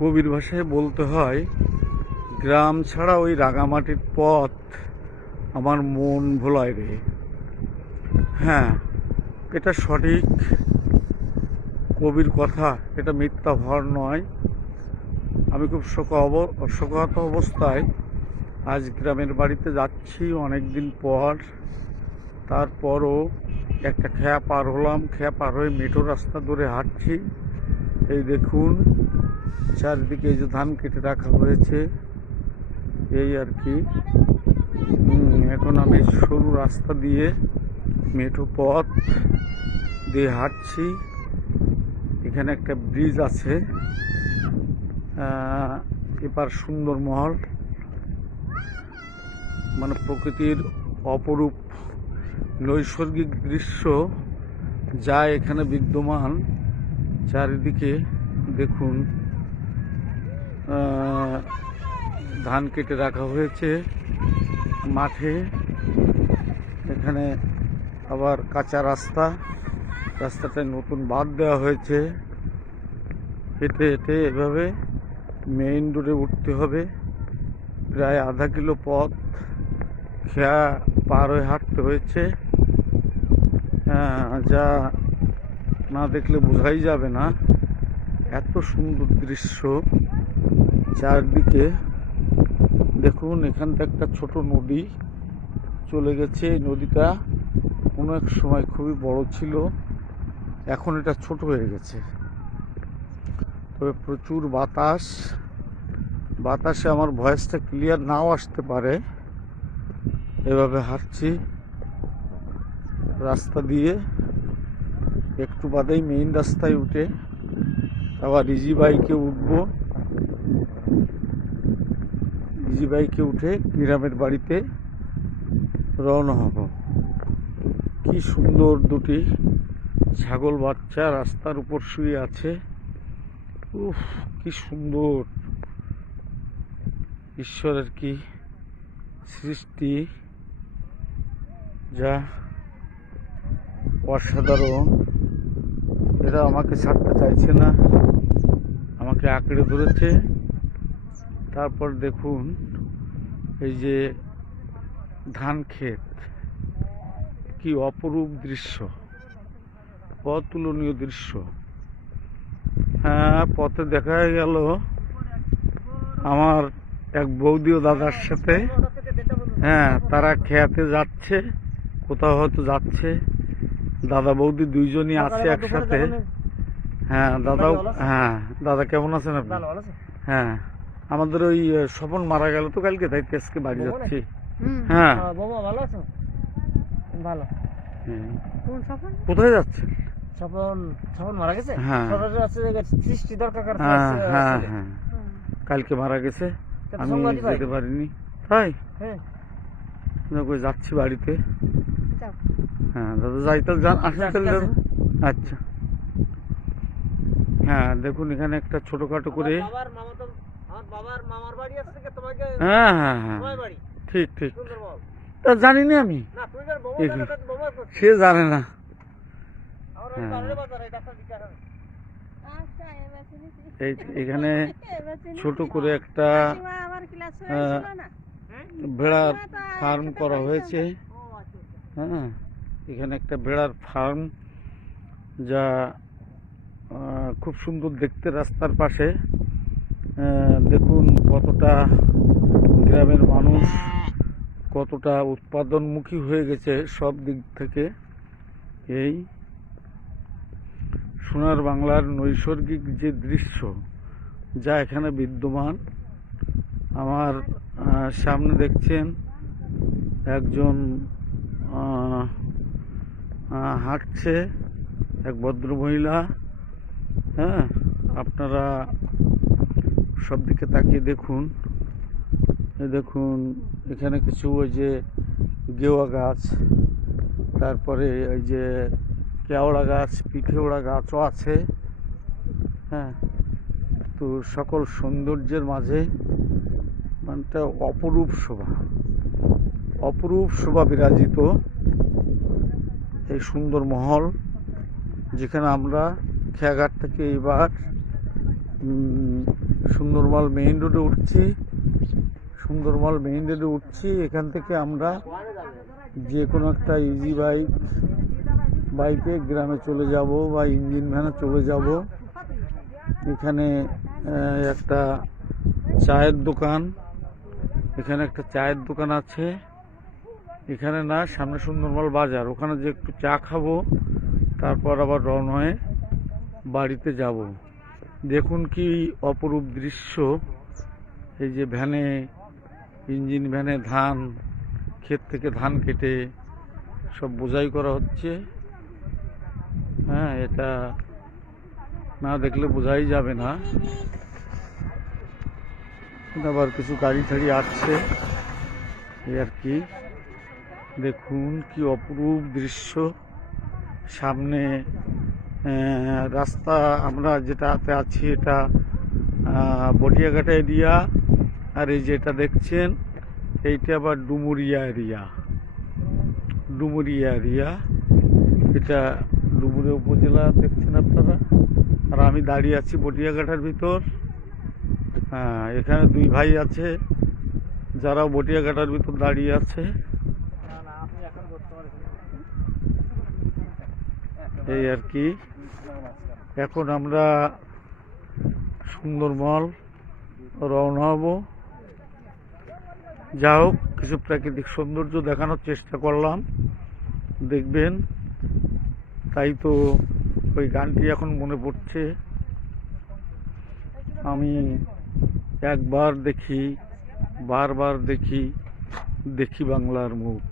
কবির ভাষায় বলতে হয়, গ্রাম ছাড়া ওই রাঙামাটির পথ আমার মন ভোলায় রে। হ্যাঁ, এটা সঠিক কবির কথা, এটা মিথ্যা ভর নয়। আমি খুব শোকাহত অবস্থায় আজ গ্রামের বাড়িতে যাচ্ছি অনেক দিন পর। তারপরও একটা খেয়া পার হলাম, খেয়া পার হয়ে মেঠো রাস্তা ধরে হাঁটছি। এই দেখুন চারিদিকে এই যে ধান কেটে রাখা হয়েছে, এই আর কি। এখন আমি সরু রাস্তা দিয়ে মেঠো পথ দিয়ে হাঁটছি। এখানে একটা ব্রিজ আছে, এপার সুন্দর মহল, মানে প্রকৃতির অপরূপ নৈসর্গিক দৃশ্য যা এখানে বিদ্যমান। চারিদিকে দেখুন ধান কেটে রাখা হয়েছে মাঠে। এখানে আবার কাঁচা রাস্তাটায় নতুন বাঁধ দেওয়া হয়েছে। হেঁটে হেঁটে এভাবে মেইন রোডে উঠতে হবে। প্রায় আধা কিলো পথ খেয়া পার হয়ে হাঁটতে হয়েছে, যা না দেখলে বোঝাই যাবে না। এত সুন্দর দৃশ্য চারদিকে। দেখুন এখানটা একটা ছোট নদী চলে গেছে। এই নদীটা কোনো এক সময় খুবই বড় ছিল, এখন এটা ছোট হয়ে গেছে। তবে প্রচুর বাতাসে আমার ভয়েসটা ক্লিয়ার নাও আসতে পারে। এভাবে হাঁটছি রাস্তা দিয়ে, একটু বাদেই মেইন রাস্তায় উঠে আবার ইজি বাইকে উঠবো। ইজি বাইকে উঠে গ্রামের বাড়িতে রওনা হব। কি সুন্দর দুটি ছাগল বাচ্চা রাস্তার উপর শুয়ে আছে। উফ, কি সুন্দর! ঈশ্বরের কি সৃষ্টি, যা অসাধারণ। এরা আমাকে ছাড়তে চাইছে না, আমাকে আঁকড়ে ধরেছে। তারপর দেখুন এই যে ধান ক্ষেত, কি অপরূপ দৃশ্য, অতুলনীয় দৃশ্য। হ্যাঁ, পথে দেখা গেল আমার এক বৌদি ও দাদার সাথে। হ্যাঁ, তারা খেয়াতে যাচ্ছে, কোথাও হয়তো যাচ্ছে। দাদা বৌদি দুইজনই আছে একসাথে। হ্যাঁ দাদাও, হ্যাঁ দাদা কেমন আছেন আপনি? হ্যাঁ, আমাদের ওই স্বপন মারা গেল তো কালকে, তাই আজকে বাড়ি যাচ্ছি। হ্যাঁ, কোথায় যাচ্ছে? স্বপন মারা গেছে। হ্যাঁ সৃষ্টি দরকার। হ্যাঁ হ্যাঁ, কালকে মারা গেছে, আমি যেতে পারিনি। তাই যাচ্ছি বাড়িতে। হ্যাঁ দাদা যাই, তাহলে যান, আসেন তাহলে। আচ্ছা। হ্যাঁ দেখুন এখানে একটা ছোটখাটো করে, হ্যাঁ হ্যাঁ হ্যাঁ ঠিক ঠিক, তা জানি না আমি, সে জানে না। এখানে ছোট করে একটা ভেড়ার ফার্ম করা হয়েছে। হ্যাঁ, এখানে একটা ভেড়ার ফার্ম, যা খুব সুন্দর দেখতে। রাস্তার পাশে দেখুন কতটা গ্রামের মানুষ কতটা উৎপাদনমুখী হয়ে গেছে সব দিক থেকে। এই সোনার বাংলার নৈসর্গিক যে দৃশ্য যা এখানে বিদ্যমান। আমার সামনে দেখছেন একজন হাঁটছে, এক ভদ্রমহিলা। হ্যাঁ, আপনারা সব দিকে তাকিয়ে দেখুন। দেখুন এখানে কিছু ওই যে গেওয়া গাছ, তারপরে ওই যে কেওড়া গাছ, পিঠেওড়া গাছও আছে। হ্যাঁ, তো সকল সৌন্দর্যের মাঝে মানে অপরূপ শোভা বিরাজিত এই সুন্দর মহল, যেখানে আমরা খেয়াঘাট থেকে এবার সুন্দরবন মেইন রোডে উঠছি। সুন্দরবন মেইন রোডে উঠছি, এখান থেকে আমরা যে কোনো একটা ইজি বাইকে গ্রামে চলে যাব বা ইঞ্জিন ভ্যানে চলে যাব। এখানে একটা চায়ের দোকান, এখানে একটা চায়ের দোকান আছে। এখানে না, সামনে সুন্দরবন বাজার, ওখানে যে একটু চা খাবো, তারপর আবার রওনা হয়ে বাড়িতে যাব। দেখুন কি অপরূপ দৃশ্য। এই যে ভ্যানে, ইঞ্জিন ভ্যানে ধান, ক্ষেত থেকে ধান কেটে সব বোঝাই করা হচ্ছে। হ্যাঁ, এটা না দেখলে বোঝাই যাবে না। আবার কিছু গাড়ি টাড়ি আসছে, এই আর কি। দেখুন কি অপরূপ দৃশ্য। সামনে রাস্তা, আমরা যেটাতে আছি এটা বটিয়াঘাটা এরিয়া, আর এই যেটা দেখছেন এইটা আবার ডুমুরিয়া এরিয়া। এটা ডুমুরিয়া উপজেলা দেখছেন আপনারা, আর আমি দাঁড়িয়ে আছি বটিয়াঘাটার ভিতর। হ্যাঁ, এখানে দুই ভাই আছে যারা বটিয়াঘাটার ভিতর দাঁড়িয়ে আছে। এই আর কি। এখন আমরা সুন্দরবন রওনা হব। যা হোক, কিছু প্রাকৃতিক সৌন্দর্য দেখানোর চেষ্টা করলাম, দেখবেন। তাই তো ওই গানটি এখন মনে পড়ছে। আমি একবার দেখি, বারবার দেখি, দেখি বাংলার মুখ।